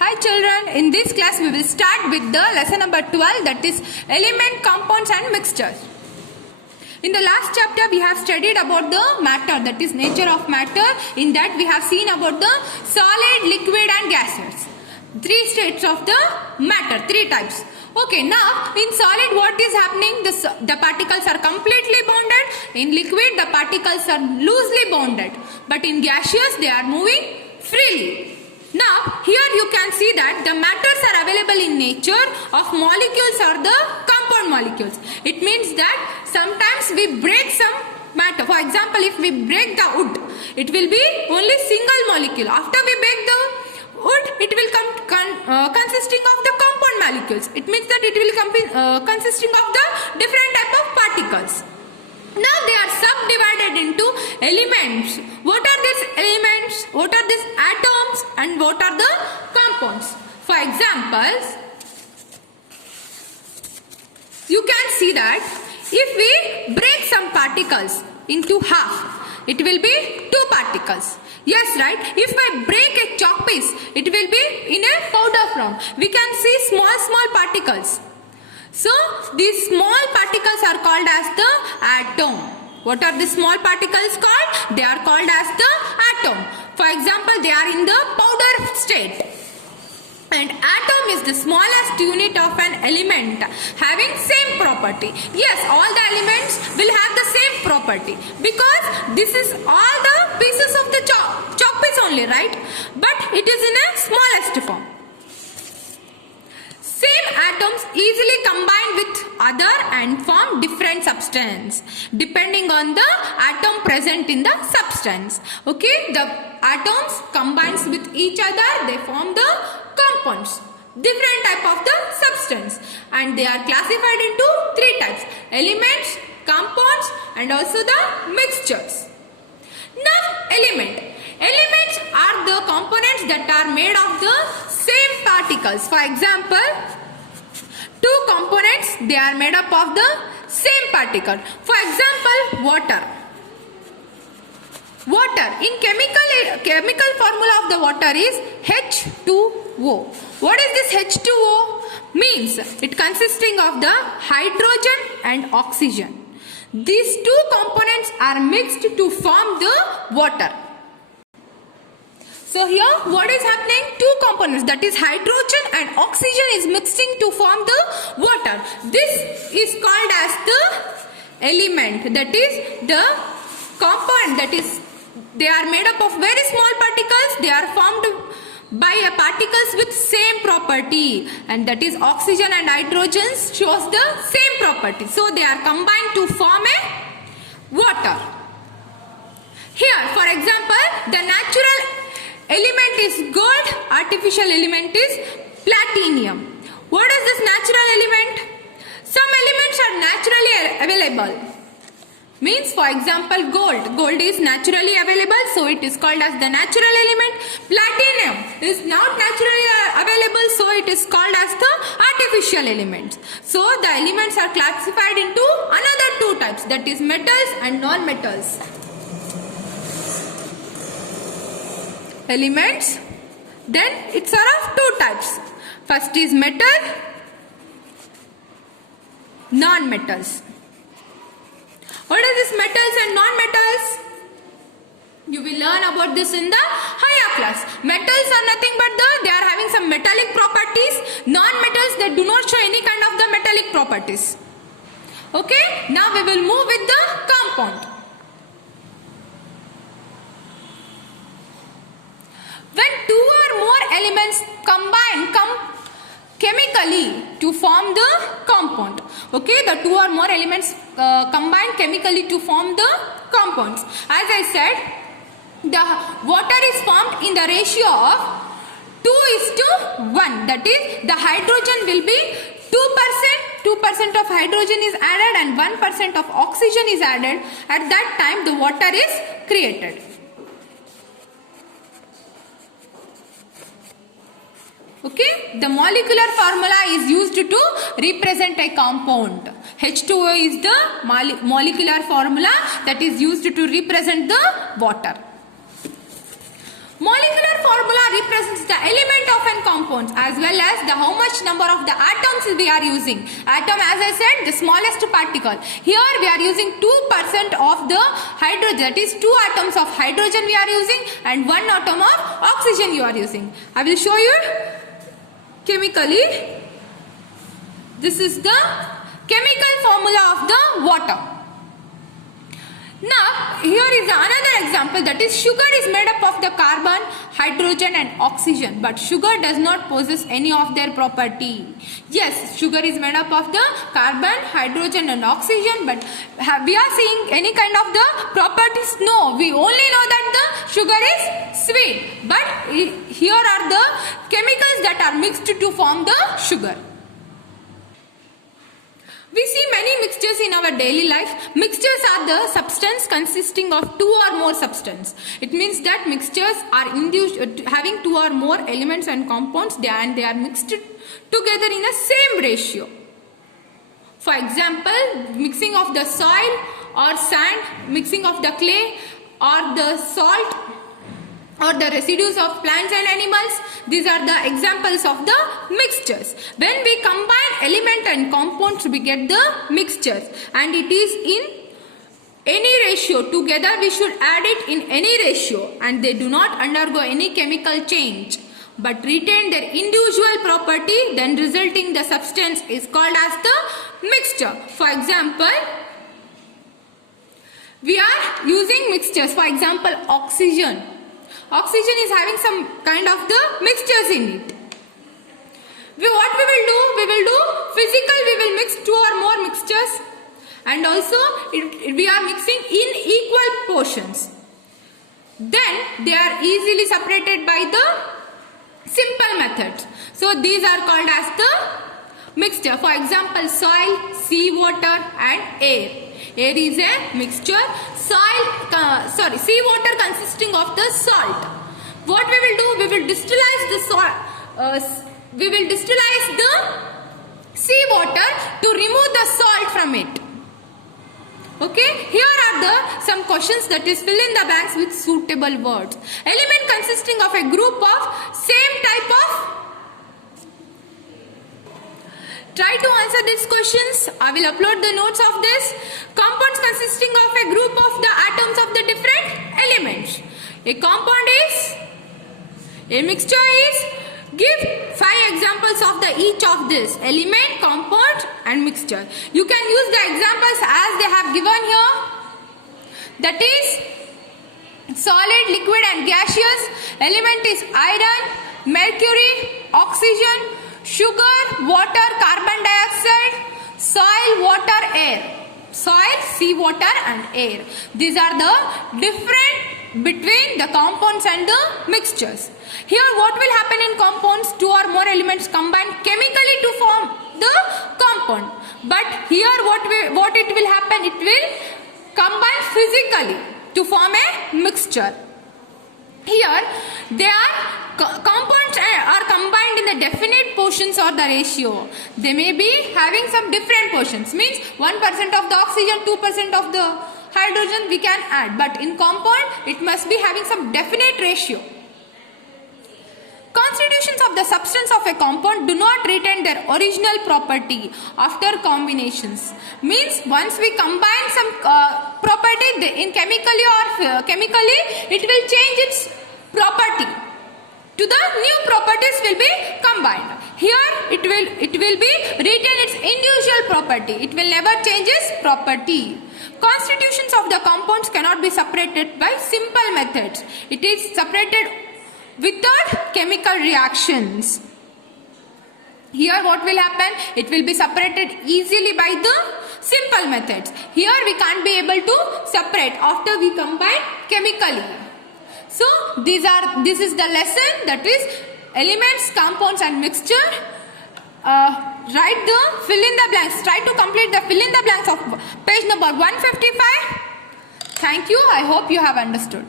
Hi children, in this class we will start with the lesson number 12, that is element, compounds and mixtures. In the last chapter we have studied about the matter, that is nature of matter. In that we have seen about the solid, liquid and gaseous. Three states of the matter, three types. Okay, now in solid what is happening? The particles are completely bonded. In liquid the particles are loosely bonded. But in gaseous they are moving freely. Now here you can see that the matters are available in nature of molecules or the compound molecules. It means that sometimes we break some matter. For example, if we break the wood, it will be only single molecule. After we break the wood, it will come consisting of the compound molecules. It means that it will come consisting of the different type of particles. Now they are subdivided into elements. What are these elements? What are these atoms? And what are the compounds? For example, you can see that if we break some particles into half, it will be two particles. Yes, right? If I break a chalk piece, it will be in a powder form. We can see small particles. So these small particles are called as the atom. What are the small particles called? They are called as the atom. For example, they are in the powder state. And atom is the smallest unit of an element having same property. Yes, all the elements will have the same property because this is all the pieces of the chalk piece only, right? But it is in a smallest form. Same atoms easily combine with other and form different substance depending on the atom present in the substance. Okay, the atoms combines with each other, they form the compounds, different type of the substance, and they are classified into three types: elements, compounds and also the mixtures. Now elements are the components that are made of the same particles. For example, two components, they are made up of the same particle. For example, water. In chemical formula of the water is H2O. What is this H2O? Means it consisting of the hydrogen and oxygen. These two components are mixed to form the water. So here what is happening? Two components, that is hydrogen and oxygen is mixing to form the water. This is called as the element, that is the compound, that is they are made up of very small particles. They are formed by particles with same property, and that is oxygen and hydrogen shows the same property. So they are combined to form a water. Here for example, the natural element is gold, artificial element is platinum. What is this natural element? Some elements are naturally available. Means for example gold is naturally available, so it is called as the natural element. Platinum is not naturally available, so it is called as the artificial element. So the elements are classified into another two types, that is metals and non-metals. Elements, then it's of two types. First is metal, non-metals. What are these metals and non-metals? You will learn about this in the higher class. Metals are nothing but they are having some metallic properties. Non-metals, they do not show any kind of the metallic properties. Okay, now we will move with the compound. When two or more elements combine chemically to form the compound. Okay, the two or more elements combine chemically to form the compounds. As I said, the water is formed in the ratio of 2:1. That is, the hydrogen will be 2% of hydrogen is added and 1% of oxygen is added. At that time, the water is created. Okay, the molecular formula is used to represent a compound. H2O is the molecular formula that is used to represent the water. Molecular formula represents the element of of n compounds as well as the how much number of the atoms we are using. Atom, as I said, the smallest particle. Here we are using 2% of the hydrogen, that is 2 atoms of hydrogen we are using and 1 atom of oxygen you are using. I will show you chemically. This is the chemical formula of the water. Now, here is another example, that is sugar is made up of the carbon, hydrogen and oxygen, but sugar does not possess any of their property. Yes, sugar is made up of the carbon, hydrogen and oxygen, but we are seeing any kind of the properties? No, we only know that the sugar is sweet, but here are the chemicals that are mixed to form the sugar. We see many mixtures in our daily life. Mixtures are the substance consisting of 2 or more substance. It means that mixtures are having 2 or more elements and compounds and they are mixed together in the same ratio. For example, mixing of the soil or sand, mixing of the clay or the salt or the residues of plants and animals. These are the examples of the mixtures. When we combine element and compounds, we get the mixtures, and it is in any ratio. Together we should add it in any ratio, and they do not undergo any chemical change but retain their individual property, then resulting the substance is called as the mixture. For example, we are using mixtures. For example, oxygen. Oxygen is having some kind of the mixtures in it. What we will do? We will do physical, we will mix 2 or more mixtures, and also we are mixing in equal portions. Then they are easily separated by the simple methods. So these are called as the mixture. For example, soil, seawater and air. Air is a mixture. Seawater consisting of the salt. What we will do? We will distillize the salt. We will distillize the seawater to remove the salt from it. Okay, here are the some questions, that is fill in the blanks with suitable words. Element consisting of a group of same type of. Try to answer these questions. I will upload the notes of this. Compounds consisting of a group of the atoms of the different elements. A compound is, a mixture is, give 5 examples of the each of this: element, compound and mixture. You can use the examples as they have given here. That is solid, liquid and gaseous. Element is iron, mercury, oxygen, sugar, water, carbon dioxide, soil, water, air. Soil, seawater and air. These are the different between the compounds and the mixtures. Here what will happen in compounds? 2 or more elements combine chemically to form the compound. But here what it will happen? It will combine physically to form a mixture. Here they are compounds are combined in the definite portions or the ratio. They may be having some different portions. Means 1% of the oxygen, 2% of the hydrogen we can add. But in compound it must be having some definite ratio. Constitutions of the substance of a compound do not retain their original property after combinations. Means once we combine some property in chemically or chemically, it will change its property. To the new properties will be combined. Here it will be retain its individual property. It will never change its property. Constitutions of the compounds cannot be separated by simple methods. It is separated without chemical reactions. Here what will happen? It will be separated easily by the simple methods. Here we can't be able to separate after we combine chemically. So this is the lesson, that is elements, compounds and mixture. Write the fill in the blanks. Try to complete the fill in the blanks of page number 155. Thank you. I hope you have understood.